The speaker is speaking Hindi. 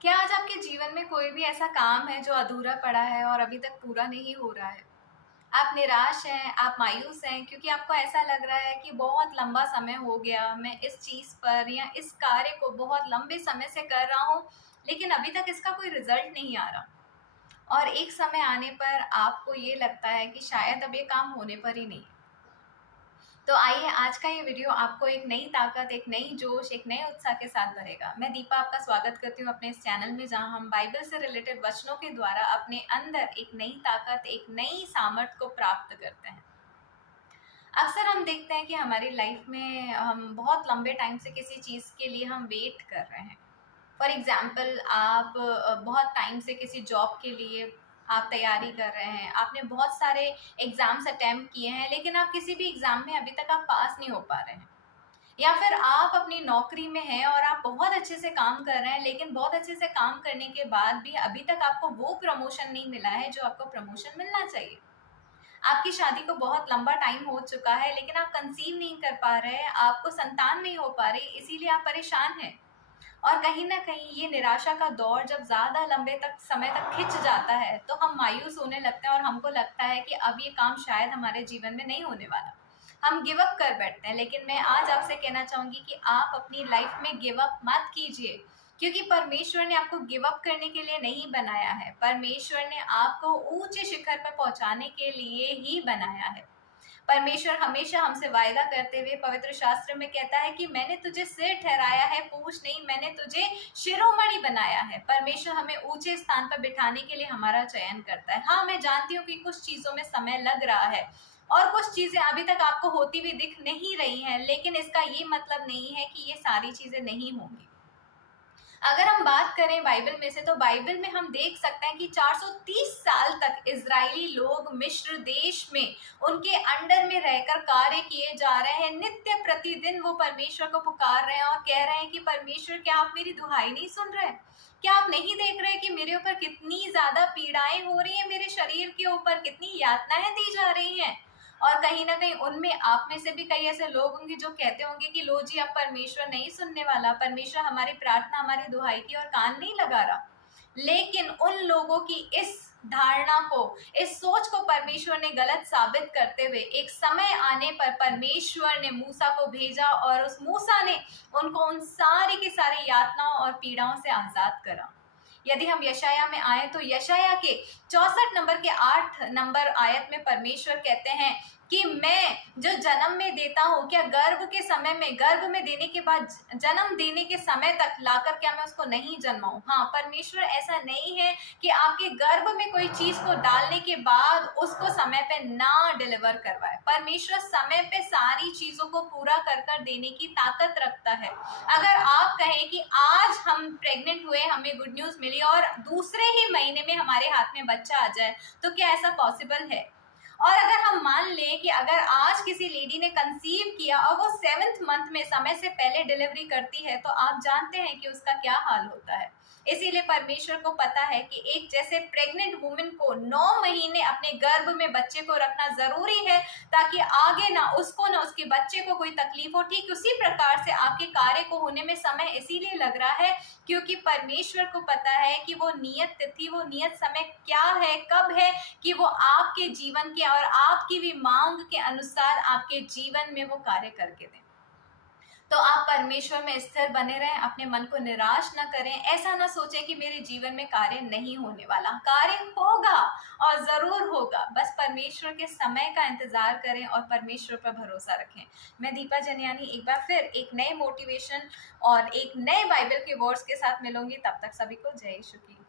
क्या आज आपके जीवन में कोई भी ऐसा काम है जो अधूरा पड़ा है और अभी तक पूरा नहीं हो रहा है? आप निराश हैं, आप मायूस हैं क्योंकि आपको ऐसा लग रहा है कि बहुत लंबा समय हो गया, मैं इस चीज़ पर या इस कार्य को बहुत लंबे समय से कर रहा हूँ, लेकिन अभी तक इसका कोई रिज़ल्ट नहीं आ रहा। और एक समय आने पर आपको ये लगता है कि शायद अब ये काम होने पर ही नहीं है। तो आइए आज का ये वीडियो आपको एक नई ताकत, एक नई जोश, एक नए उत्साह के साथ भरेगा। मैं दीपा आपका स्वागत करती हूँ अपने इस चैनल में, जहाँ हम बाइबल से रिलेटेड वचनों के द्वारा अपने अंदर एक नई ताकत, एक नई सामर्थ को प्राप्त करते हैं। अक्सर हम देखते हैं कि हमारी लाइफ में हम बहुत लंबे टाइम से किसी चीज़ के लिए हम वेट कर रहे हैं। फॉर एग्ज़ाम्पल आप बहुत टाइम से किसी जॉब के लिए आप तैयारी कर रहे हैं, आपने बहुत सारे एग्ज़ाम्स अटेम्प्ट किए हैं, लेकिन आप किसी भी एग्ज़ाम में अभी तक आप पास नहीं हो पा रहे हैं। या फिर आप अपनी नौकरी में हैं और आप बहुत अच्छे से काम कर रहे हैं, लेकिन बहुत अच्छे से काम करने के बाद भी अभी तक आपको वो प्रमोशन नहीं मिला है जो आपको प्रमोशन मिलना चाहिए। आपकी शादी को बहुत लंबा टाइम हो चुका है, लेकिन आप कंसीव नहीं कर पा रहे हैं, आपको संतान नहीं हो पा रही, इसीलिए आप परेशान हैं। और कहीं न कहीं ये निराशा का दौर जब ज़्यादा लंबे तक समय तक खिंच जाता है, तो हम मायूस होने लगते हैं और हमको लगता है कि अब ये काम शायद हमारे जीवन में नहीं होने वाला। हम गिव अप कर बैठते हैं, लेकिन मैं आज आपसे कहना चाहूँगी कि आप अपनी लाइफ में गिव अप मत कीजिए, क्योंकि परमेश्वर ने आपको गिव अप करने के लिए नहीं बनाया है। परमेश्वर ने आपको ऊँचे शिखर पर पहुँचाने के लिए ही बनाया है। परमेश्वर हमेशा हमसे वायदा करते हुए पवित्र शास्त्र में कहता है कि मैंने तुझे सिर ठहराया है, पूँछ नहीं, मैंने तुझे शिरोमणि बनाया है। परमेश्वर हमें ऊंचे स्थान पर बिठाने के लिए हमारा चयन करता है। हाँ, मैं जानती हूँ कि कुछ चीज़ों में समय लग रहा है और कुछ चीज़ें अभी तक आपको होती हुई दिख नहीं रही हैं, लेकिन इसका ये मतलब नहीं है कि ये सारी चीज़ें नहीं होंगी। अगर हम बात करें बाइबल में से, तो बाइबल में हम देख सकते हैं कि 430 साल तक इजरायली लोग मिस्र देश में उनके अंडर में रहकर कार्य किए जा रहे हैं। नित्य प्रतिदिन वो परमेश्वर को पुकार रहे हैं और कह रहे हैं कि परमेश्वर, क्या आप मेरी दुहाई नहीं सुन रहे? क्या आप नहीं देख रहे कि मेरे ऊपर कितनी ज्यादा पीड़ाएं हो रही हैं, मेरे शरीर के ऊपर कितनी यातनाएं दी जा रही हैं? और कहीं ना कहीं उनमें आप में से भी कई ऐसे लोग होंगे जो कहते होंगे कि लो जी, अब परमेश्वर नहीं सुनने वाला, परमेश्वर हमारी प्रार्थना, हमारी दुहाई की और कान नहीं लगा रहा। लेकिन उन लोगों की इस धारणा को, इस सोच को परमेश्वर ने गलत साबित करते हुए एक समय आने पर परमेश्वर ने मूसा को भेजा और उस मूसा ने उनको उन सारी की सारी यातनाओं और पीड़ाओं से आजाद करा। यदि हम यशाया में आए, तो यशाया के 64 नंबर के 8 नंबर आयत में परमेश्वर कहते हैं कि मैं जो जन्म में देता हूँ, क्या गर्भ के समय में, गर्भ में देने के बाद जन्म देने के समय तक लाकर क्या मैं उसको नहीं जन्माऊं? हाँ, परमेश्वर ऐसा नहीं है कि आपके गर्भ में कोई चीज को डालने के बाद उसको समय पे ना डिलीवर करवाए। परमेश्वर समय पे सारी चीजों को पूरा कर कर देने की ताकत रखता है। अगर आप कहें कि आज हम प्रेग्नेंट हुए, हमें गुड न्यूज मिली और दूसरे ही महीने में हमारे हाथ में बच्चा आ जाए, तो क्या ऐसा पॉसिबल है? और अगर हम मान लें कि अगर आज किसी लेडी ने कंसीव किया और वो 7th मंथ में समय से पहले डिलीवरी करती है, तो आप जानते हैं कि उसका क्या हाल होता है। इसीलिए परमेश्वर को पता है कि एक जैसे प्रेग्नेंट वुमेन को 9 महीने अपने गर्भ में बच्चे को रखना जरूरी है, ताकि आगे ना उसको ना उसके बच्चे को कोई तकलीफ हो। ठीक उसी प्रकार से आपके कार्य को होने में समय इसीलिए लग रहा है क्योंकि परमेश्वर को पता है कि वो नियत तिथि, वो नियत समय क्या है, कब है, कि वो आपके जीवन के और आपकी भी मांग के अनुसार आपके जीवन में वो कार्य करके दें। तो आप परमेश्वर में स्थिर बने रहें, अपने मन को निराश न करें। ऐसा ना सोचें कि मेरे जीवन में कार्य नहीं होने वाला, कार्य होगा और जरूर होगा। बस परमेश्वर के समय का इंतजार करें और परमेश्वर पर भरोसा रखें। मैं दीपा जनियानी एक बार फिर एक नए मोटिवेशन और एक नए बाइबल के वर्ड्स के साथ मिलूंगी। तब तक सभी को जय यीशु की।